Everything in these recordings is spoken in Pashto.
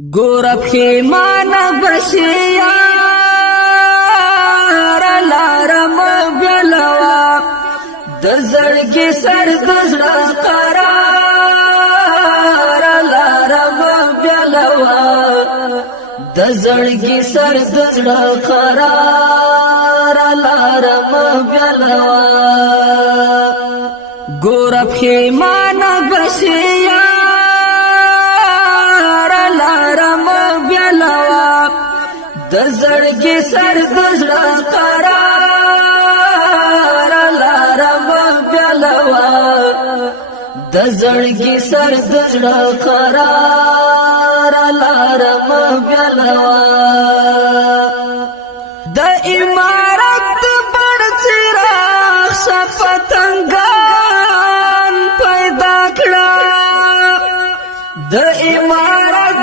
ګورب خیمانه بشیار لارم بلوا د زړګي سر د زړه قرار لارم بلوا د زړګي سر د زړه قرار لارم بلوا ګورب خیمانه بشیار د زړګي سر د زړه قرار لارم بلوا د زړګي سر د زړه قرار لارم بلوا د امارت بڑ چراغ شپتنګان پیدا کړه د امارت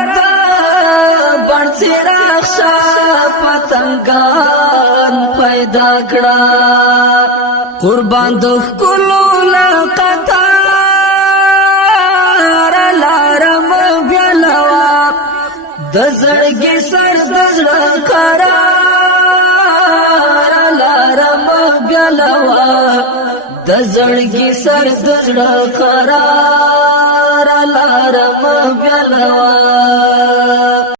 بڑ چراغ پتنگان پیدا کړه قربان د کلو لقطار لارم بلوا د زړګي سر د زړه قرار لارم بلوا د زړګي سر د زړه قرار لارم بلوا